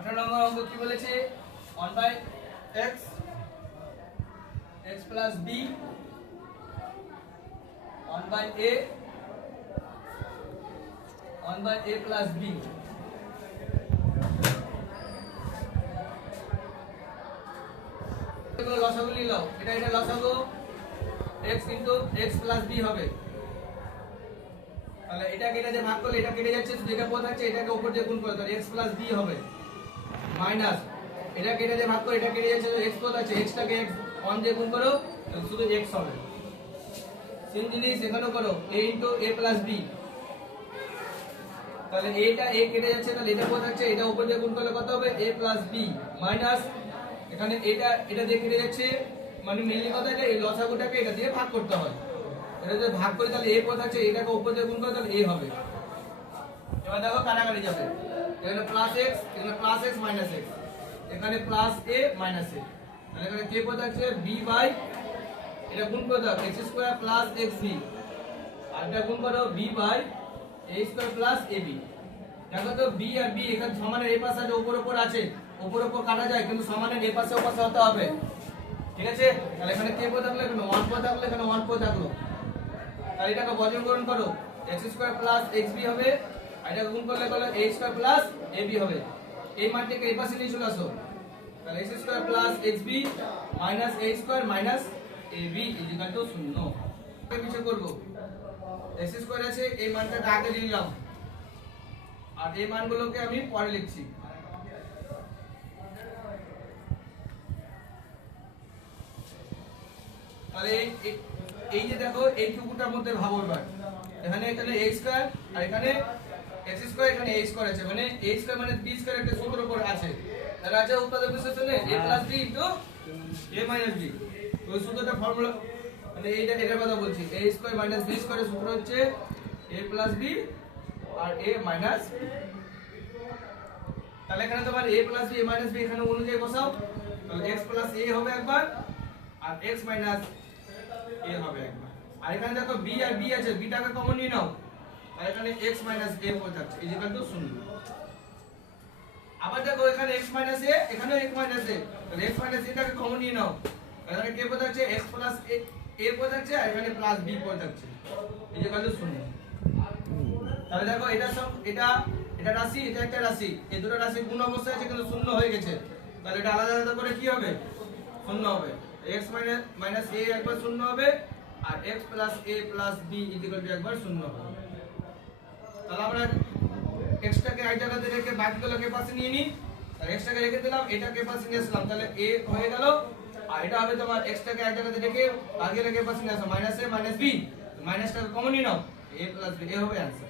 18 নম্বর অঙ্ক কি বলেছে 1/x x plus b 1/a 1/a plus b এগুলো লসাগু নিলাও এটা লসাগু x * x plus b হবে তাহলে এটা কেটে যে ভাগ করলে এটা কেটে যাচ্ছে শুধু এটা পদ আছে এটাকে উপর দিয়ে গুণ করো তাহলে x plus b হবে মাইনাস এটা কেটে যে ভাগ করো এটা কেটে যাচ্ছে x পদ আছে x টাকে x 1 দিয়ে গুণ করো তাহলে শুধু x হবে সেম জিনিস এখানেও করো a * a plus b তাহলে এটা a কেটে যাচ্ছে তাহলে এটা পদ আছে এটা উপর দিয়ে গুণ করলে কত হবে a plus b মাইনাস এখানে এটা দিয়ে কেটে যাচ্ছে মানে মেইনলি কথা এটা এই লসাগুটাকে এটা দিয়ে ভাগ করতে হয় এটা যদি ভাগ করি তাহলে a পদ আছে এটাকে উপর দিয়ে গুণ করলে তাহলে a হবে এবার দেখো কাটাকাটি যাবে এখানে প্লাস x এখানে প্লাস x মাইনাস x এখানে প্লাস a মাইনাস a তাহলে এখানে কে পদ আছে b বাই এটা গুণ করে দাও x স্কয়ার প্লাস xb আর এটা গুণ করো b by a square plus ab দেখো তো b আর b এখানে সমানের এই পাশে আছে উপর আছে উপর কাটা যায় কিন্তু সমানের এই পাশে ওপাশে হতে হবে ঠিক আছে তাহলে এখানে কে পদ থাকলে এখানে 1 পদ থাকলে এখানে 1 পদ থাকলো তাহলে এটাকে বর্গমূল করো x স্কয়ার প্লাস xb হবে আর এটা গুণ করলে a স্কয়ার প্লাস ab হবে এই মানটাকে এই পাশে নিয়ে চলে আসো তাহলে x square plus xb minus a square minus ab equal to 0 এর পিছে করব x স্কয়ার আছে এই মানটা আগে নিলাম আর এই মানগুলোকে আমি পরে লিখছি তাহলে এই যে দেখো এই টুকুটার মধ্যে ভাবো এবার এখানে a স্কয়ার আর এখানে x স্কয়ার এখানে a স্কয়ার আছে মানে a স্কয়ার মানে b স্কয়ার একটা সূত্রের উপর আছে তাহলে আছে উৎপাদক বিশ্লেষণে a + b * a - b ওই সূত্রটা ফর্মুলা মানে এটার কথা বলছি a স্কয়ার - b স্কয়ারের সূত্র হচ্ছে a + b R a - b তাহলে এখানে তোমার a + b a - b এখানে অনুযায়ী বসাও তাহলে x + a হবে একবার আর x - a হবে একবার আর এখানে দেখো b আর b আছে b টাকে কমন নিয়ে নাও আর এখানে x - a পদ আছে ইকুয়াল টু 0 আবার দেখো এখানে x - a এখানেও x - a তাহলে x - a টাকে কমন নিয়ে নাও এখানে কে পদ আছে x + a পদ আছে আর এখানে প্লাস b পদ আছে ইকুয়াল টু 0 তাহলে দেখো এটা রাশি এটা একটা রাশি এই দুটো রাশি গুণ অবস্থায় আছে কিন্তু শূন্য হয়ে গেছে তাহলে এটা আলাদা আলাদা করে কি হবে শূন্য হবে x - a একবার শূন্য হবে আর x + a + b = একবার শূন্য হবে তাহলে আমরা x টাকে এই জায়গাতে রেখে বাকিগুলোকে পাশে নিয়ে নিই তাহলে x টাকে রেখে দিলাম এটাকে পাশে নিয়ে আসলাম তাহলে a হয়ে গেল আর এটা হবে তোমার x টাকে এক জায়গাতে রেখে বাকিগুলোকে পাশে নিয়ে আসো -a - b মাইনাসটাকে কমন নিয়ে নাও a + b এ হবে आंसर